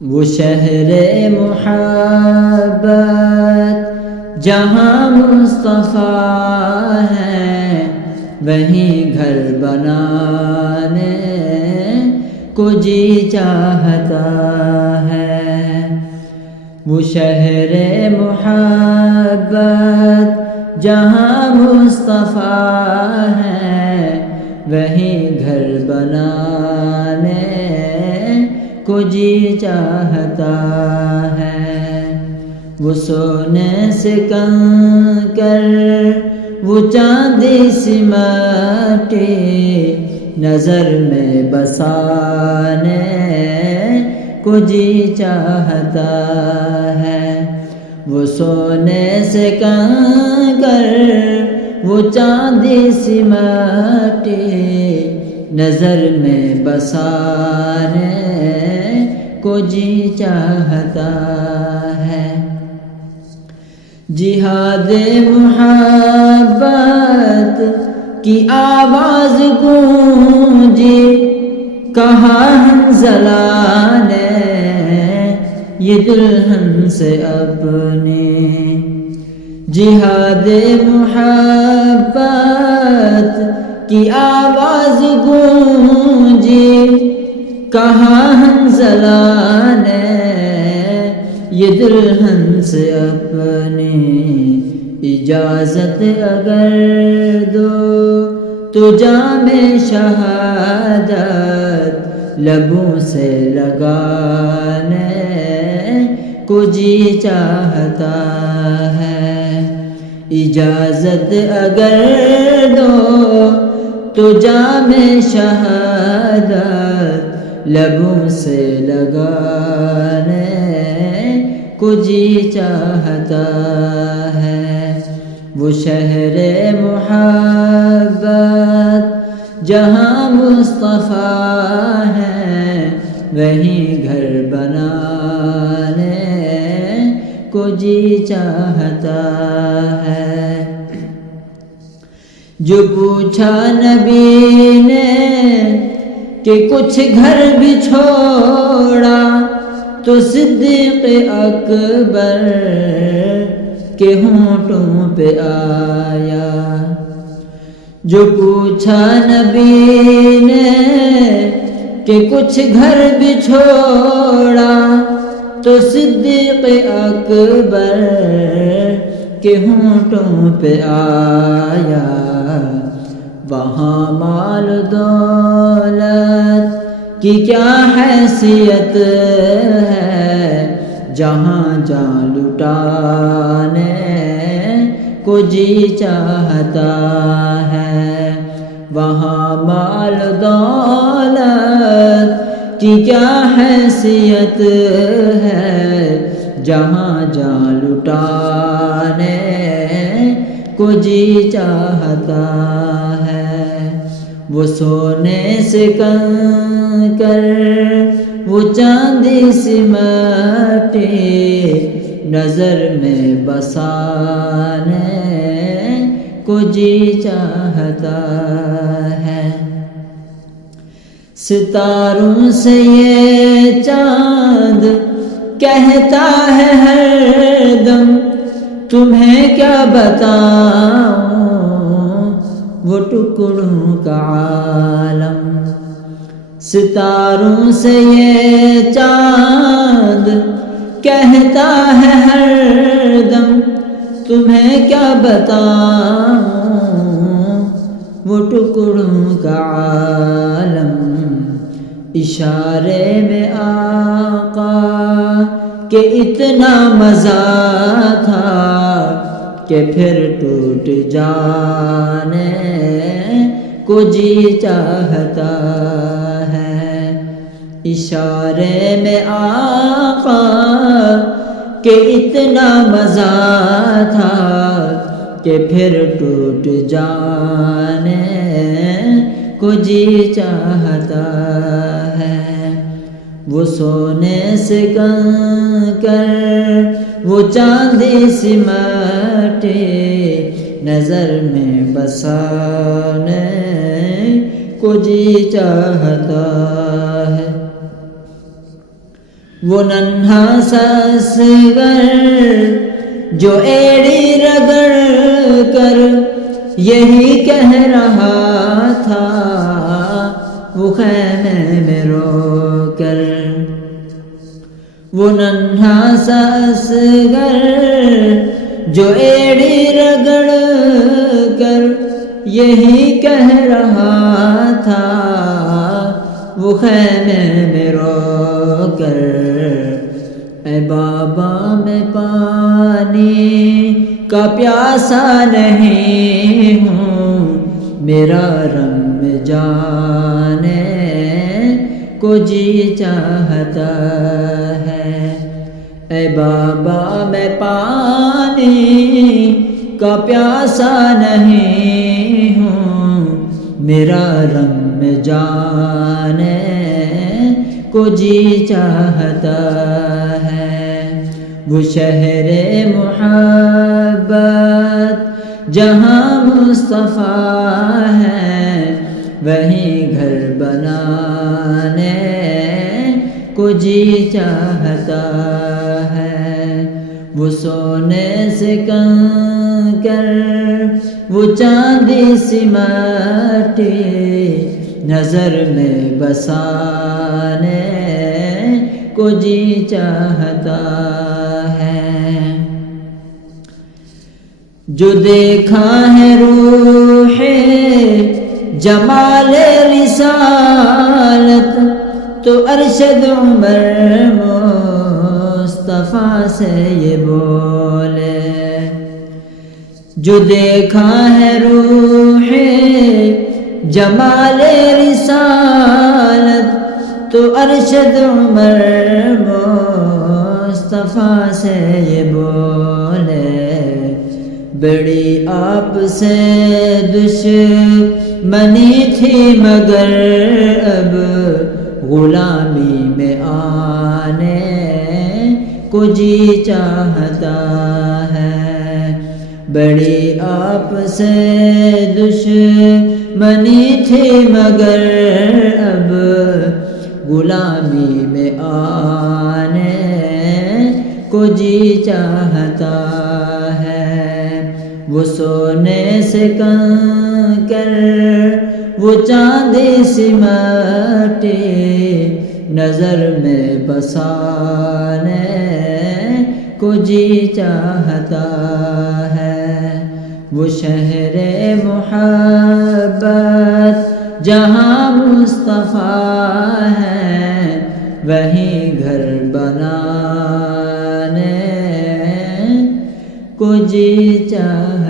وہ شہر محبت جہاں مصطفیٰ ہے، وہیں گھر بنانے کو جی چاہتا ہے۔ وہ شہر محبت جہاں مصطفیٰ ہے، وہیں گھر بنانے کو جی چاہتا ہے۔ وہ سونے سے کنکر، وہ چاندی سی مٹی، نظر میں بسانے کو جی چاہتا ہے۔ وہ سونے سے کنکر، وہ چاندی سی مٹی، نظر میں بسانے کو جی چاہتا ہے۔ جہاد محبت کی آواز گونجی، کہا حنظلہ نے یہ دلہن سے اپنی۔ جہاد محبت کی آواز گونجی، کہا حنظلہ نے یہ دلہن سے اپنی۔ اجازت اگر دو تو جام شہادت لبوں سے لگانے کو جی چاہتا ہے۔ اجازت اگر دو تو جام شہادت لبوں سے لگانے کو جی چاہتا ہے۔ وہ شہر محبت جہاں مصطفیٰ ہے، وہیں گھر بنانے کو جی چاہتا ہے۔ جو پوچھا نبی نے کہ کچھ گھر بھی چھوڑا، تو صدیق اکبر کے ہونٹوں پہ آیا۔ جو پوچھا نبی نے کہ کچھ گھر بھی چھوڑا، تو صدیق اکبر کے ہونٹوں پہ آیا۔ وہاں مال دولت کی کیا حیثیت ہے، جہاں جان لٹانے کو جی چاہتا ہے۔ وہاں مال دولت کی کیا حیثیت ہے، جہاں جان لٹانے کو جی چاہتا ہے۔ وہ سونے سے کنکر، وہ چاندی سی مٹی، نظر میں بسانے کو جی چاہتا ہے۔ ستاروں سے یہ چاند کہتا ہے ہر دم، تمہیں کیا بتاؤں وہ ٹکڑوں کا عالم۔ ستاروں سے یہ چاند کہتا ہے ہر دم، تمہیں کیا بتاؤں وہ ٹکڑوں کا عالم۔ اشارے میں آقا کہ اتنا مزہ تھا کہ پھر ٹوٹ جانے کو جی چاہتا ہے۔ اشارے میں آقا کہ اتنا مزہ تھا کہ پھر ٹوٹ جانے کو جی چاہتا ہے۔ وہ سونے سے کنکر، وہ چاندی سی مٹی، نظر میں بسانے کو جی چاہتا ہے۔ وہ ننھا سا اصغر جو ایڑی رگڑ کر یہی کہہ رہا تھا وہ خیمے میں رو کر، وہ ننھا سا اصغر جو ایڑی رگڑ کر یہی کہہ رہا تھا وہ خیمے میں رو کر، اے بابا میں پانی کا پیاسا نہیں ہوں، میرا رم جانے کو جی چاہتا ہے، اے بابا میں پانی کا پیاسا نہیں ہوں، میرا رم جانے کو جی چاہتا ہے، وہ شہر محبت جہاں مصطفیٰ ہے وہیں گھر بنانے کو جی چاہتا ہے، وہ سونے سے کنکر وہ چاندی سی مٹی نظر میں بسانے کو جی چاہتا ہے، جو دیکھا ہے روح جمال رسالت تو ارشد عمر مصطفیٰ سے یہ بولے، جو دیکھا ہے روح جمال رسالت تو ارشد عمر مصطفیٰ سے یہ بولے، بڑی آپ سے دشمنی تھی مگر اب غلامی میں آنے کو جی چاہتا ہے، بڑی آپ سے دشمنی تھی مگر اب غلامی میں آنے کو جی چاہتا ہے، وہ سونے سے کنکر وہ چاندی سی مٹی نظر میں بسانے کو جی چاہتا ہے، وہ شہر محبت جہاں مصطفیٰ ہے وہیں گھر بنانے کو جی چاہتا